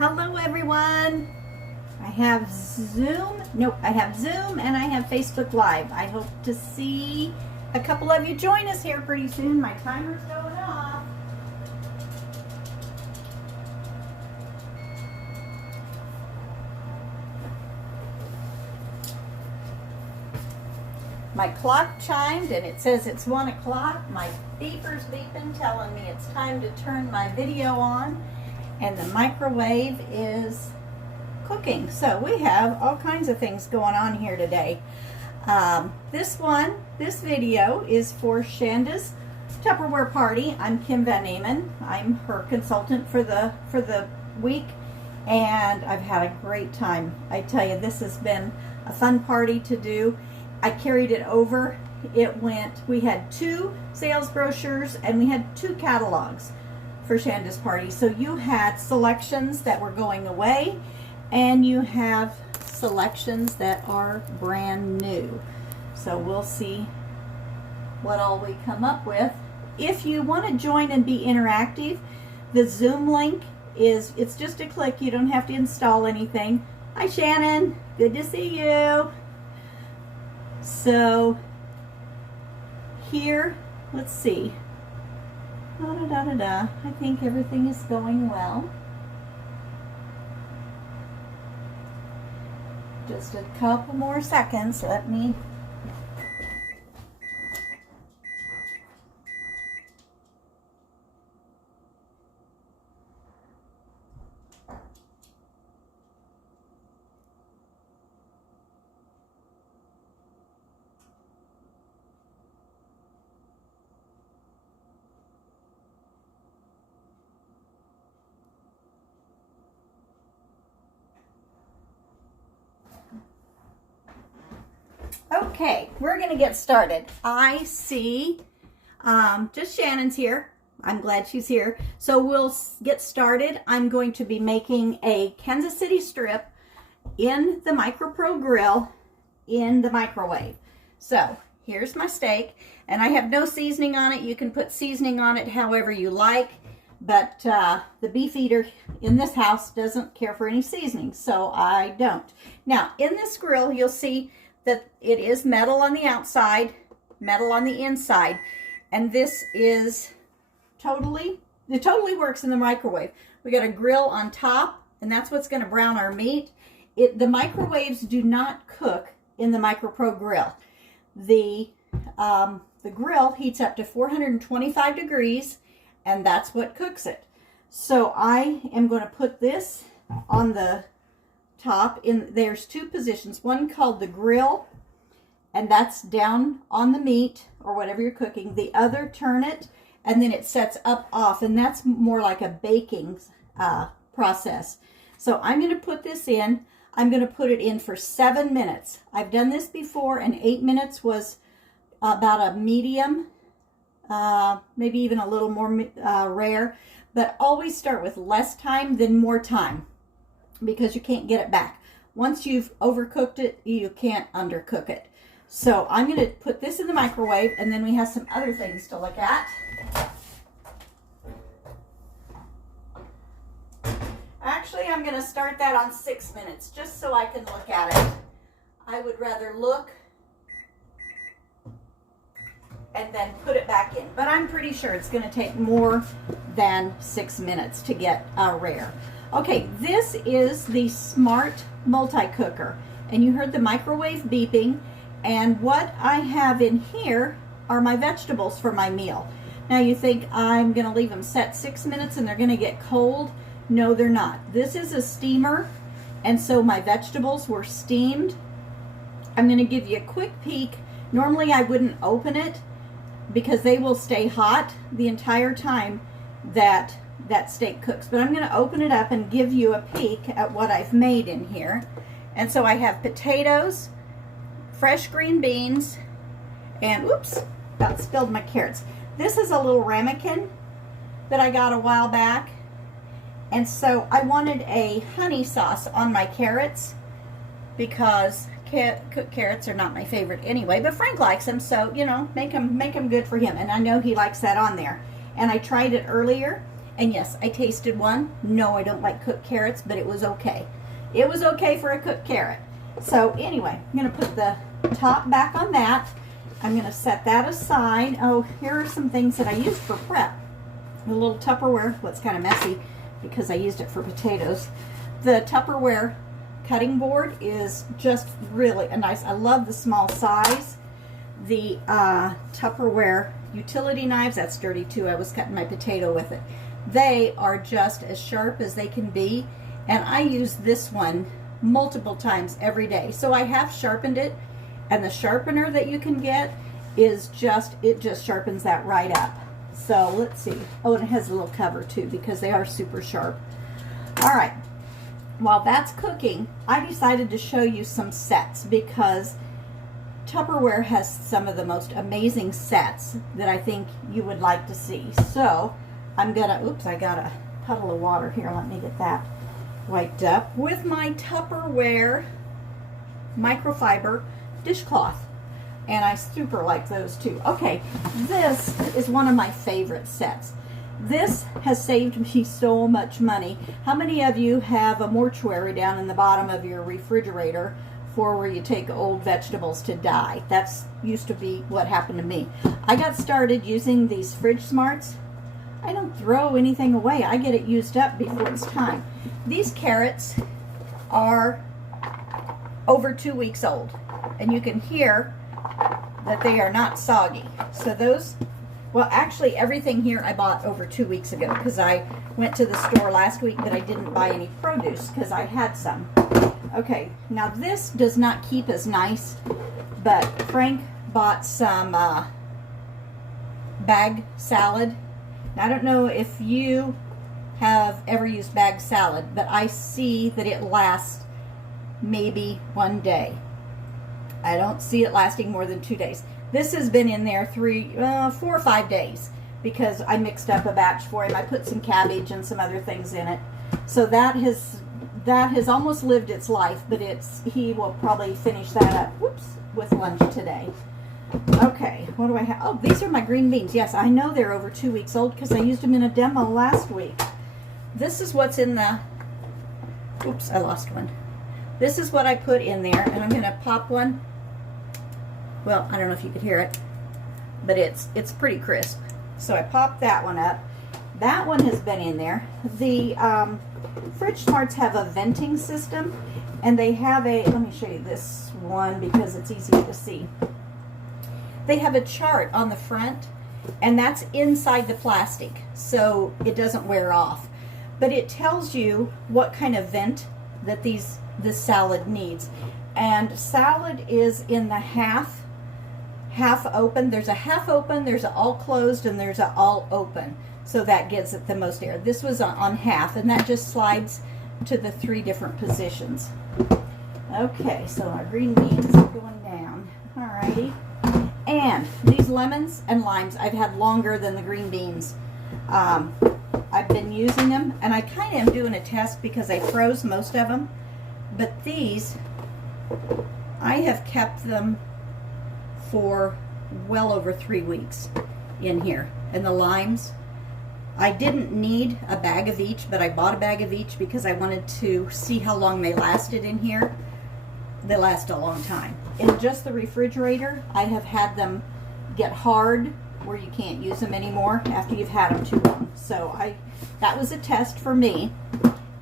Hello everyone. I have Zoom and I have Facebook Live. I hope to see a couple of you join us here pretty soon. My timer's going off. My clock chimed and it says it's 1 o'clock. My beeper's beeping telling me it's time to turn my video on. And the microwave is cooking. So we have all kinds of things going on here today. This video is for Shanda's Tupperware party. I'm Kim Van Amen. I'm her consultant for the week, and I've had a great time. I tell you, this has been a fun party to do. I carried it over. We had 2 sales brochures and we had 2 catalogs for Shanda's party. So you had selections that were going away and you have selections that are brand new. So we'll see what all we come up with. If you want to join and be interactive, the Zoom link it's just a click. You don't have to install anything. Hi Shannon, good to see you. So here, let's see. I think everything is going well. Just a couple more seconds. Let me. Okay, we're going to get started. I see just Shannon's here. I'm glad she's here. So we'll get started. I'm going to be making a Kansas City strip in the MicroPro Grill in the microwave. So here's my steak, and I have no seasoning on it. You can put seasoning on it however you like, but the beef eater in this house doesn't care for any seasoning, so I don't. Now, in this grill, you'll see that it is metal on the outside, metal on the inside, and this is it totally works in the microwave. We got a grill on top, and that's what's going to brown our meat. The microwaves do not cook in the MicroPro Grill. The grill heats up to 425 degrees, and that's what cooks it. So I am going to put this on the top. There's 2 positions, one called the grill, and that's down on the meat or whatever you're cooking. The other, turn it, and then it sets up off, and that's more like a baking process. So I'm going to put this in. I'm going to put it in for 7 minutes. I've done this before, and 8 minutes was about a medium, maybe even a little more rare, but always start with less time than more time, because you can't get it back. Once you've overcooked it, you can't undercook it. So I'm going to put this in the microwave, and then we have some other things to look at. Actually, I'm going to start that on 6 minutes, just so I can look at it. I would rather look and then put it back in, but I'm pretty sure it's going to take more than 6 minutes to get rare. Okay, this is the Smart multi-cooker, and you heard the microwave beeping, and what I have in here are my vegetables for my meal. Now you think I'm going to leave them set 6 minutes and they're going to get cold. No, they're not. This is a steamer, and so my vegetables were steamed. I'm going to give you a quick peek. Normally I wouldn't open it because they will stay hot the entire time that steak cooks, but I'm going to open it up and give you a peek at what I've made in here. And so I have potatoes, fresh green beans, and oops, about spilled my carrots. This is a little ramekin that I got a while back, and so I wanted a honey sauce on my carrots because cooked carrots are not my favorite anyway, but Frank likes them, so you know, make them good for him, and I know he likes that on there. And I tried it earlier, And yes, I tasted one. No, I don't like cooked carrots, but it was okay. It was okay for a cooked carrot. So anyway, I'm going to put the top back on that. I'm going to set that aside. Oh, here are some things that I used for prep. The little Tupperware, well, it's kind of messy because I used it for potatoes. The Tupperware cutting board is just really a nice, I love the small size. The Tupperware utility knives, that's dirty too. I was cutting my potato with it. They are just as sharp as they can be, and I use this one multiple times every day. So I have sharpened it, and the sharpener that you can get is just, it just sharpens that right up. So let's see. Oh, and it has a little cover too because they are super sharp. All right. While that's cooking, I decided to show you some sets because Tupperware has some of the most amazing sets that I think you would like to see. So I'm gonna, oops, I got a puddle of water here. Let me get that wiped up with my Tupperware microfiber dishcloth. And I super like those too. Okay, this is one of my favorite sets. This has saved me so much money. How many of you have a mortuary down in the bottom of your refrigerator for where you take old vegetables to die? That's used to be what happened to me. I got started using these Fridge Smarts. I don't throw anything away. I get it used up before it's time. These carrots are over 2 weeks old, and you can hear that they are not soggy. So those, well, actually everything here I bought over 2 weeks ago because I went to the store last week, but I didn't buy any produce because I had some. Okay, now this does not keep as nice, but Frank bought some bag salad. Now, I don't know if you have ever used bag salad, but I see that it lasts maybe 1 day. I don't see it lasting more than 2 days. This has been in there 4 or 5 days because I mixed up a batch for him. I put some cabbage and some other things in it. So that has almost lived its life, but he will probably finish that up, whoops, with lunch today. Okay, what do I have? Oh, these are my green beans. Yes, I know they're over 2 weeks old because I used them in a demo last week. This is what's in the, oops, I lost one. This is what I put in there, and I'm going to pop one. Well, I don't know if you could hear it, but it's pretty crisp. So I popped that one up. That one has been in there. The Fridge Smarts have a venting system, and they have a, let me show you this one because it's easy to see. They have a chart on the front, and that's inside the plastic, so it doesn't wear off. But it tells you what kind of vent that this salad needs. And salad is in the half open. There's a half open, there's an all closed, and there's an all open. So that gives it the most air. This was on half, and that just slides to the 3 different positions. Okay, so our green beans are going down. Alrighty. And these lemons and limes I've had longer than the green beans. I've been using them, and I kind of am doing a test because I froze most of them. But these, I have kept them for well over 3 weeks in here. And the limes, I didn't need a bag of each, but I bought a bag of each because I wanted to see how long they lasted in here. They last a long time. In just the refrigerator, I have had them get hard where you can't use them anymore after you've had them too long. So that was a test for me,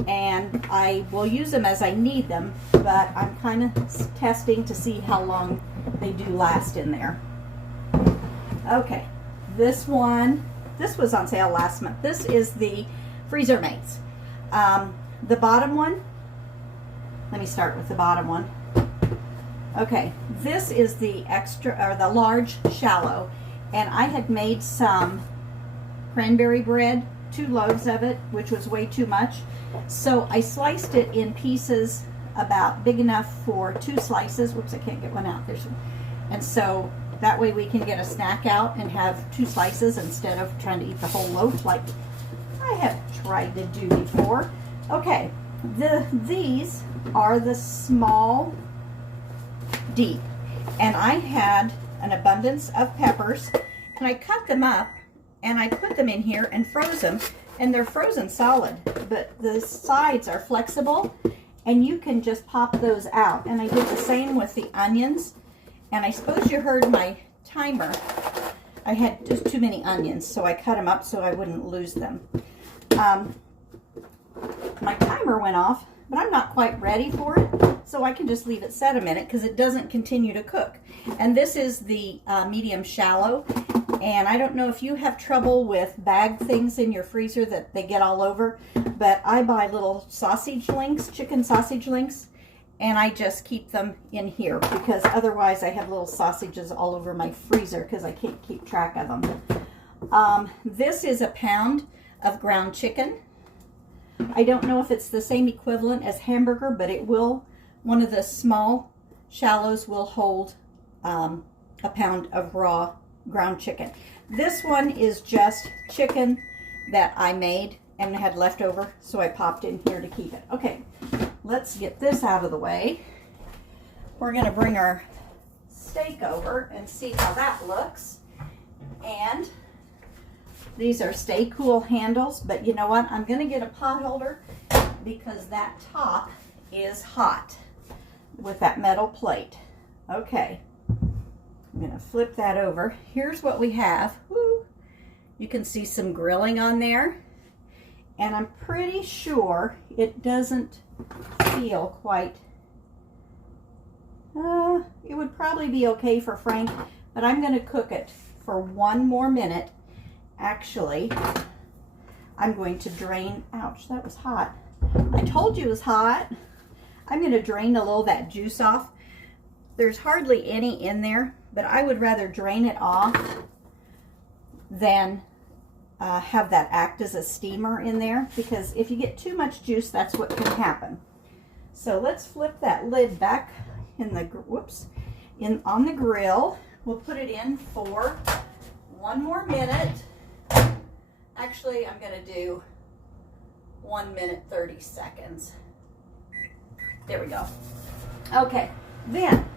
and I will use them as I need them, but I'm kind of testing to see how long they do last in there. Okay, this was on sale last month. This is the Freezer Mates. The bottom one, let me start with the bottom one. Okay, this is the the large shallow, and I had made some cranberry bread, 2 loaves of it, which was way too much. So I sliced it in pieces about big enough for 2 slices. Whoops, I can't get one out. There's one. And so that way we can get a snack out and have 2 slices instead of trying to eat the whole loaf like I have tried to do before. Okay, these are the small deep, and I had an abundance of peppers, and I cut them up and I put them in here and froze them and they're frozen solid, but the sides are flexible and you can just pop those out. And I did the same with the onions. And I suppose you heard my timer. I had just too many onions, so I cut them up so I wouldn't lose them. My timer went off, but I'm not quite ready for it, so I can just leave it set a minute because it doesn't continue to cook. And this is the medium shallow, and I don't know if you have trouble with bag things in your freezer that they get all over, but I buy little sausage links, chicken sausage links, and I just keep them in here because otherwise I have little sausages all over my freezer because I can't keep track of them. This is a pound of ground chicken. I don't know if it's the same equivalent as hamburger, but it will. One of the small shallows will hold a pound of raw ground chicken. This one is just chicken that I made and had left over, so I popped in here to keep it. Okay, let's get this out of the way. We're going to bring our steak over and see how that looks. And these are stay cool handles, but you know what? I'm going to get a pot holder because that top is hot with that metal plate. Okay, I'm going to flip that over. Here's what we have. Woo. You can see some grilling on there, and I'm pretty sure it doesn't feel quite, it would probably be okay for Frank, but I'm going to cook it for 1 more minute. Actually, I'm going to drain, ouch, that was hot. I told you it was hot. I'm going to drain a little of that juice off. There's hardly any in there, but I would rather drain it off than have that act as a steamer in there, because if you get too much juice, that's what can happen. So let's flip that lid back in the, on the grill. We'll put it in for 1 more minute. Actually, I'm going to do 1 minute 30 seconds. There we go. Okay, then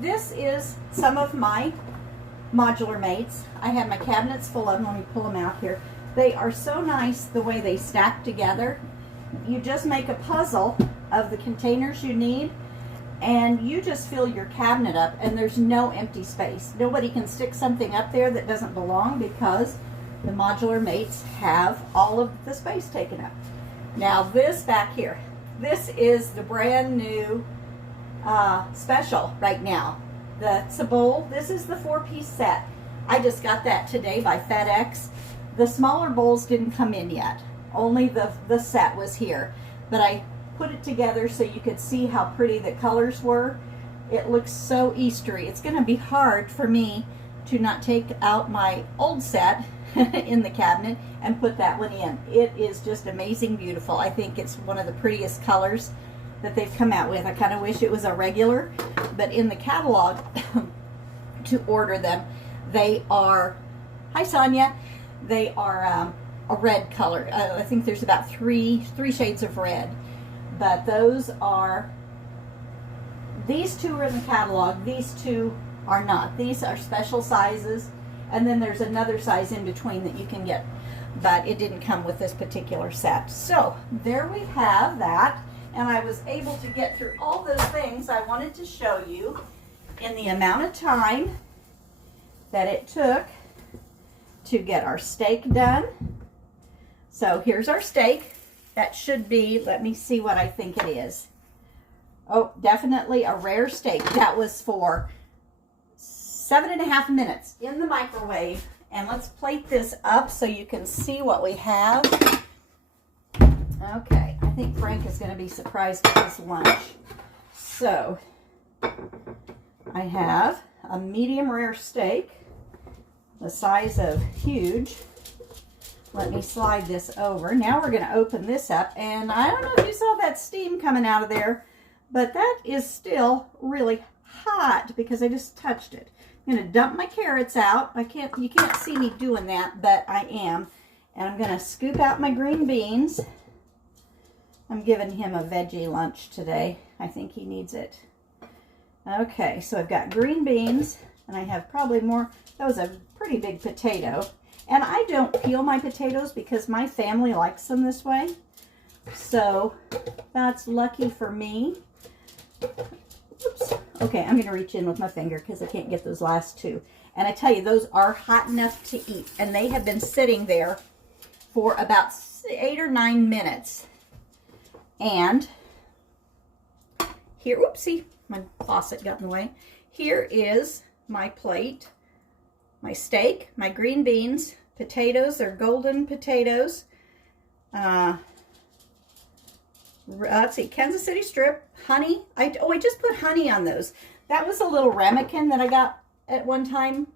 this is some of my Modular Mates. I have my cabinets full of them. Let me pull them out here. They are so nice the way they stack together. You just make a puzzle of the containers you need, and you just fill your cabinet up, and there's no empty space. Nobody can stick something up there that doesn't belong because the Modular Mates have all of the space taken up. Now this back here, this is the brand new special right now. It's a bowl. This is the 4-piece set. I just got that today by FedEx. The smaller bowls didn't come in yet. Only the set was here. But I put it together so you could see how pretty the colors were. It looks so Eastery. It's going to be hard for me to not take out my old set in the cabinet and put that one in. It is just amazing beautiful. I think it's one of the prettiest colors that they've come out with. I kind of wish it was a regular, but in the catalog to order them, they are, hi Sonia, they are a red color. I think there's about three shades of red, but those are, these two are in the catalog, these two are not. These are special sizes, and then there's another size in between that you can get, but it didn't come with this particular set. So there we have that. And I was able to get through all those things I wanted to show you in the amount of time that it took to get our steak done. So here's our steak. That should be, let me see what I think it is. Oh, definitely a rare steak. That was for 7.5 minutes in the microwave. And let's plate this up so you can see what we have. Okay, I think Frank is going to be surprised with his lunch. So, I have a medium rare steak, the size of huge. Let me slide this over. Now we're going to open this up, and I don't know if you saw that steam coming out of there, but that is still really hot because I just touched it. I'm going to dump my carrots out. You can't see me doing that, but I am. And I'm going to scoop out my green beans. I'm giving him a veggie lunch today. I think he needs it. Okay, so I've got green beans, and I have probably more. That was a pretty big potato. And I don't peel my potatoes because my family likes them this way. So that's lucky for me. Oops. Okay, I'm going to reach in with my finger because I can't get those last two. And I tell you, those are hot enough to eat. And they have been sitting there for about 8 or 9 minutes. And here, whoopsie, my faucet got in the way. Here is my plate, my steak, my green beans, potatoes. They're golden potatoes. Let's see, Kansas City strip, honey. I just put honey on those. That was a little ramekin that I got at one time,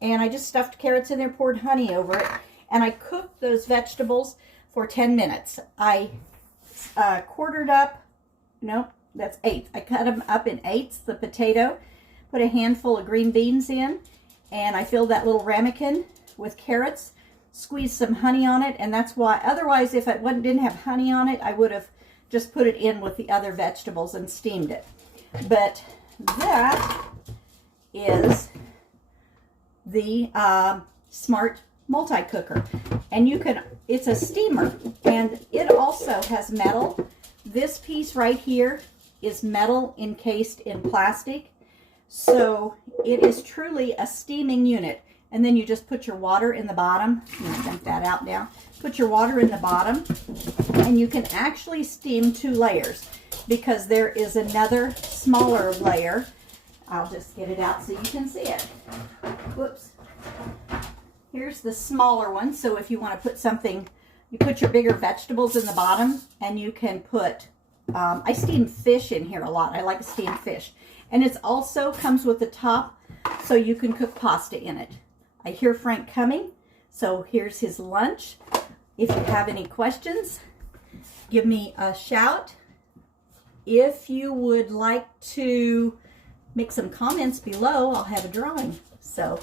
and I just stuffed carrots in there, poured honey over it, and I cooked those vegetables for 10 minutes. I quartered up, no, that's eighths. I cut them up in eighths, the potato, put a handful of green beans in, and I filled that little ramekin with carrots, squeezed some honey on it, and that's why, otherwise if it didn't have honey on it, I would have just put it in with the other vegetables and steamed it. But that is the Smart multi-cooker. And you can, it's a steamer, and it also has metal. This piece right here is metal encased in plastic. So it is truly a steaming unit. And then you just put your water in the bottom. I'm going to dump that out now. Put your water in the bottom, and you can actually steam 2 layers because there is another smaller layer. I'll just get it out so you can see it. Whoops. Here's the smaller one. So if you want to put something, you put your bigger vegetables in the bottom, and you can put, I steam fish in here a lot. I like to steam fish. And it also comes with the top so you can cook pasta in it. I hear Frank coming, so here's his lunch. If you have any questions, give me a shout. If you would like to make some comments below, I'll have a drawing. So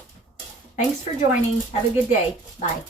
thanks for joining. Have a good day. Bye.